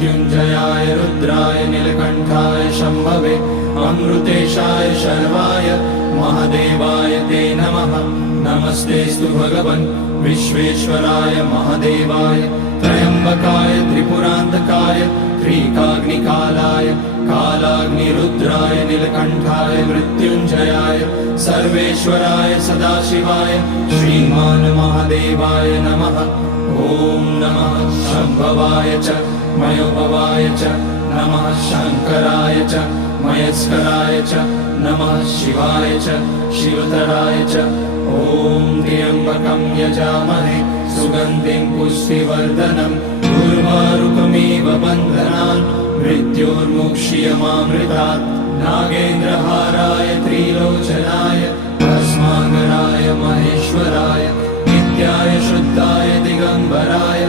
मृत्युञ्जयाय रुद्राय नीलकण्ठाय शम्भवे अमृतेशाय शर्वाय महादेवाय ते नमः। नमस्तेऽस्तु भगवन् विश्वेश्वराय महादेवाय त्र्यम्बकाय त्रिपुरान्तकाय त्रिकाग्निकालाय कालाग्निरुद्राय नीलकण्ठाय मृत्युञ्जयाय सर्वेश्वराय सदाशिवाय श्रीमान् महादेवाय नमः। ॐ नमः शम्भवाय च मयोभवाय च नमः शङ्कराय च मयस्कराय च नमः शिवाय च शिवतराय च। ॐ त्र्यम्बकं यजामहे सुगन्धिं पुष्टिवर्धनम् उर्वारुकमिव बन्धनान् मृत्योर्मुक्ष्यमामृतात्। नागेन्द्रहाराय त्रिलोचनाय भस्माङ्गराय महेश्वराय नित्याय शुद्धाय दिगम्बराय